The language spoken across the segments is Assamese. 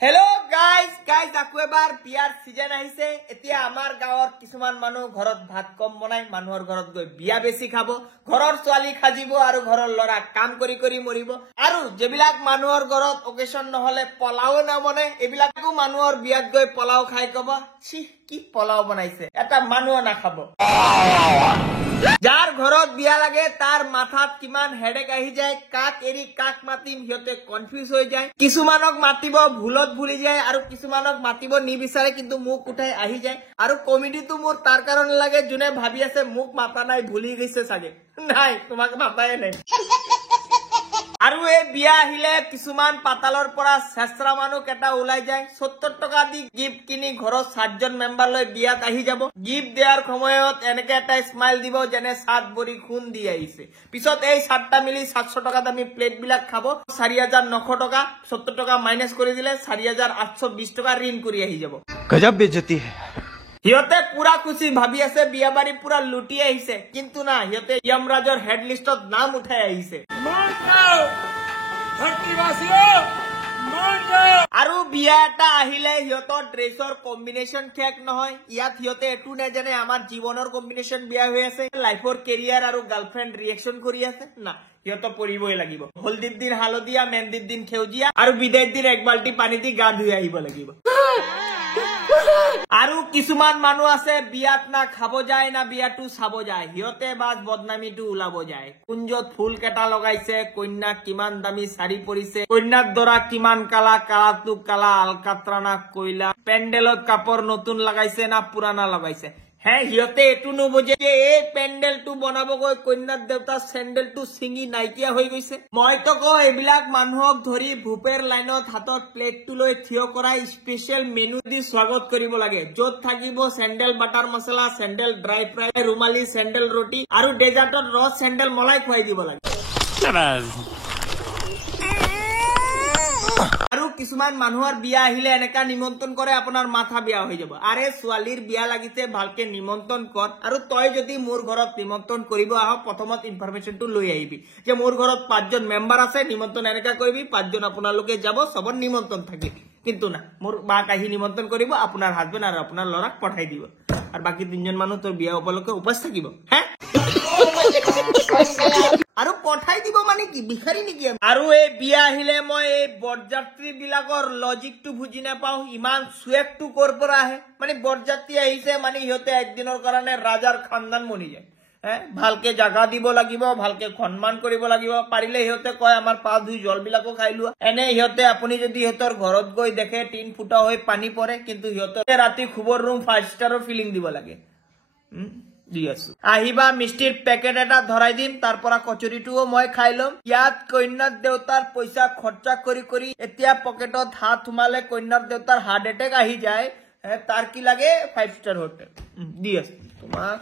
हेलो गाइस আকৌ এবাৰ বিয়াৰ সিজন আহিছে এতিয়া আমাৰ গাঁৱৰ কিছুমান মানুহ ঘৰত ভাত কম বনাই মানুহৰ ঘৰত গৈ বিয়া বেছি খাব ঘৰৰ ছোৱালী খাজিব আৰু ঘৰৰ লৰা কাম কৰি কৰি মৰিব আৰু যেবিলাক মানুহৰ ঘৰত অকেশন নহলে পলাও না বনে এবিলাকো মানুহৰ বিয়াত গৈ পলাও খাই কব ছি কি পলাও বনাইছে এটা মানুহ না খাব যাৰ ঘৰত বিয়া লাগে তাৰ মাথাত কিমান হেডেক আহি যায় কাক এৰি কাক মাতিম হিয়তে কনফিউজ হৈ যায় কিছুমানক মাতিব ভুলত ভুলি যায় আৰু কিছুমানক মাতিব নিবিচাৰে কিন্তু মুখ উঠাই আহি যায় আৰু কমিটিটো মোৰ তাৰ কাৰণে লাগে জুনে ভাবি আছে মুখ মাতা নাই ভুলি গৈছে সাগে নাই তোমাক মাতাই নাই আৰু এই বিয়া আহিলে কিছুমান পাতালৰ পৰা শাস্ত্ৰা মানুহ কেটা ওলাই যায় 70 টকা দি গিফট কিনি ঘৰত 7 জন মেম্বাৰ লৈ বিয়াত আহি যাব গিফট দেয়াৰ সময়ত এনেকে এটা স্মাইল দিব যেনে 7 বৰি খুন দি আহিছে পিছত এই 7টা মিলি 700 টকা দামি প্লেট বিলাক খাব 4900 টকা 70 টকা মাইনাস কৰি দিলে 4820 টকা ঋণ কৰি আহি যাব গজব বেজতি হিয়তে পুরা খুশি ভাবি আছে বিয়া বাড়ি পুরা লুটি আহিছে কিন্তু না হিয়তে যমৰাজৰ হেড লিষ্টত নাম উঠাই আহিছে আৰু বিয়া এটা আহিলে হিয়তৰ ড্ৰেছৰ কম্বিনেশন ঠেক নহয় ইয়াত হিয়তে এটু নেজানে আমাৰ জীৱনৰ কম্বিনেশন বিয়া হৈ আছে লাইফৰ কেৰিয়াৰ আৰু গাৰ্লফ্ৰেণ্ড ৰিয়েকশন কৰি আছে না হিয়ত পৰিবই লাগিব হলদিৰ দিন হালদিয়া মেহেন্দিৰ দিন সেউজিয়া আৰু বিদায়ৰ দিন এক বাল্টি পানী দি গা ধুই আহিব লাগিব আৰু কিছুমান মানুহ আছে বিয়াত না খাব যায় না বিয়াটো চাব যায় হিয়তে বাস বদনামিটো উলাব যায় কুঞ্জত ফুল কেটা লগাইছে কন্যা কিমান দামী শাড়ী পৰিছে কন্যাৰ দৰা কিমান কালা কালাটো কালা আলকাত্ৰানা কইলা পেন্ডেলত কাপড় নতুন লগাইছে না পুৰানা লগাইছে হ্যাঁ হিয়তে এটু নুবুজে যে এই পেন্ডেলটো বনাবগৈ কন্যাৰ দেউতাৰ চেন্ডেলটো ছিঙি নাইকিয়া হৈ গৈছে মই তো কওঁ এইবিলাক মানুহক ধৰি ভূপেৰ লাইনত হাতত প্লেটটো লৈ থিয় কৰাই স্পেশাল মেনু দি স্বাগত কৰিব লাগে য'ত থাকিব চেন্ডেল বাটাৰ মছলা চেন্ডেল ড্ৰাই ফ্ৰাই ৰুমালী চেন্ডেল ৰুটি আৰু ডেজাৰ্টত ৰস চেন্ডেল মলাই খুৱাই দিব লাগে আৰু কিছুমান মানুহৰ বিয়া আহিলে এনেকা নিমন্ত্ৰণ কৰে আপোনাৰ মাথা বিয়া হৈ যাব আৰে ছোৱালীৰ বিয়া লাগিছে ভালকে নিমন্ত্ৰণ কৰ আৰু তই যদি মোৰ ঘৰত নিমন্ত্ৰণ কৰিব আহ প্ৰথমত ইনফৰমেশনটো লৈ আহিবি যে মোৰ ঘৰত 5 জন মেম্বাৰ আছে নিমন্ত্ৰণ এনেকা কৰিবি 5 জন আপোনালোকে যাব সবৰ নিমন্ত্ৰণ থাকিব কিন্তু না মোৰ বাক আহি নিমন্ত্ৰণ কৰিব আপোনাৰ হাজবেণ্ড আৰু আপোনাৰ লৰাক পঠাই দিব আৰু বাকি 3 জন মানুহ তোৰ বিয়া উপলক্ষে উপস্থিত থাকিব হ্যাঁ আৰু পঠাই দিব মানে কি ভিখাৰী নেকি আৰু এই বিয়া আহিলে মই এই বৰযাত্ৰী বিলাকৰ লজিকটো বুজি নাপাওঁ ইমান সুৱেকটো কৰ পৰা আহে মানে বৰযাত্ৰী আহিছে মানে হিয়তে একদিনৰ কাৰণে ৰাজাৰ খানদান বনি যায় ভালকে জাগা দিব লাগিব ভালকে সন্মান কৰিব লাগিব পাৰিলে হিয়তে কয় আমাৰ পা ধুই জল বিলাকো খাই লোৱা এনে হিয়তে আপুনি যদি হিয়তৰ ঘৰত গৈ দেখে 3 ফুটা হৈ পানী পৰে কিন্তু হিয়তে ৰাতি খুবৰ ৰুম 5 ষ্টাৰৰ ফিলিং দিব লাগে আহিবা মিষ্টিৰ পেকেট এটা ধৰাই দিম তাৰ পৰা কচুৰিটোও মই খাই লম ইয়াত কন্যাৰ দেউতাৰ পইচা খৰচা কৰি কৰি এতিয়া পকেটত হাত সোমালে কন্যাৰ দেউতাৰ হাৰ্ট এটেক আহি যায় তাৰ কি লাগে 5 ষ্টাৰ হোটেল দি আছো তোমাক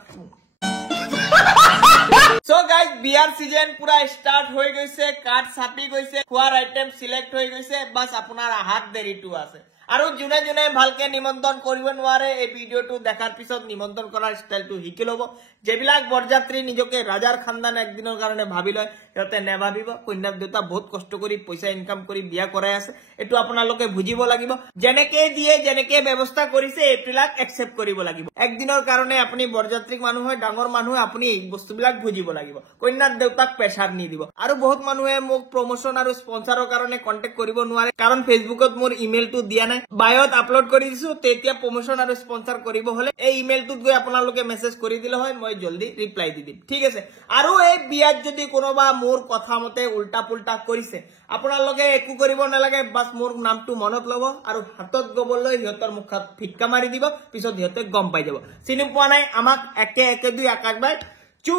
So guys বিয়াৰ সিজন পুৰা স্টাৰ্ট হৈ গৈছে কাৰ্ড ছাপি গৈছে খোৱাৰ আইটেম সিলেক্ট হৈ গৈছে বাস আপোনাৰ হাত দেৰিটো আছে আৰু জুনে জুনে ভালকে নিমন্ত্ৰণ কৰিব নোৱাৰে এই ভিডিওটো দেখাৰ পিছত নিমন্ত্ৰণ কৰাৰ ষ্টাইলটো শিকি লব যেবিলাক বৰযাত্ৰী নিজকে ৰাজাৰ খানদান একদিনৰ কাৰণে ভাবি লয় হেতে নেভাবিব কন্যাৰ দেউতা বহুত কষ্ট কৰি পইচা ইনকাম কৰি বিয়া কৰাই আছে এটো আপোনালোকে বুজিব লাগিব যেনেকে দিয়ে যেনেকে ব্যৱস্থা কৰিছে এবিলাক একচেপ্ট কৰিব লাগিব একদিনৰ কাৰণে আপুনি বৰযাত্ৰীক মানুহ হয় ডাঙৰ মানুহ আপুনি এই বস্তুবিলাক বুজিব লাগিব কন্যাৰ দেউতাক প্ৰেছাৰ নিদিব আৰু বহুত মানুহে মোক প্ৰমোশন আৰু স্পন্সৰৰ কাৰণে কন্টাক্ট কৰিব নোৱাৰে কাৰণ ফেসবুকত মোৰ ইমেইলটো দিয়া নাই বায়ত আপলোড কৰি দিছো তেতিয়া প্ৰমোশন আৰু স্পন্সৰ কৰিব হলে এই ইমেইলটোত গৈ আপোনালোকে মেসেজ কৰি দিলে হয় মই জলদি ৰিপ্লাই দি দিম ঠিক আছে আৰু এই বিয়াত যদি কোনোবা মোৰ কথা মতে উল্টা পুল্টা কৰিছে আপোনালোকে একো কৰিব নালাগে বাস মোৰ নামটো মনত লব আৰু হাতত গবলৈ হিয়তৰ মুখত ফিটকা মাৰি দিব পিছত হিয়তে গম পাই যাব চিনি পোৱা নাই আমাক একে একে দুই আকাশ বাই চু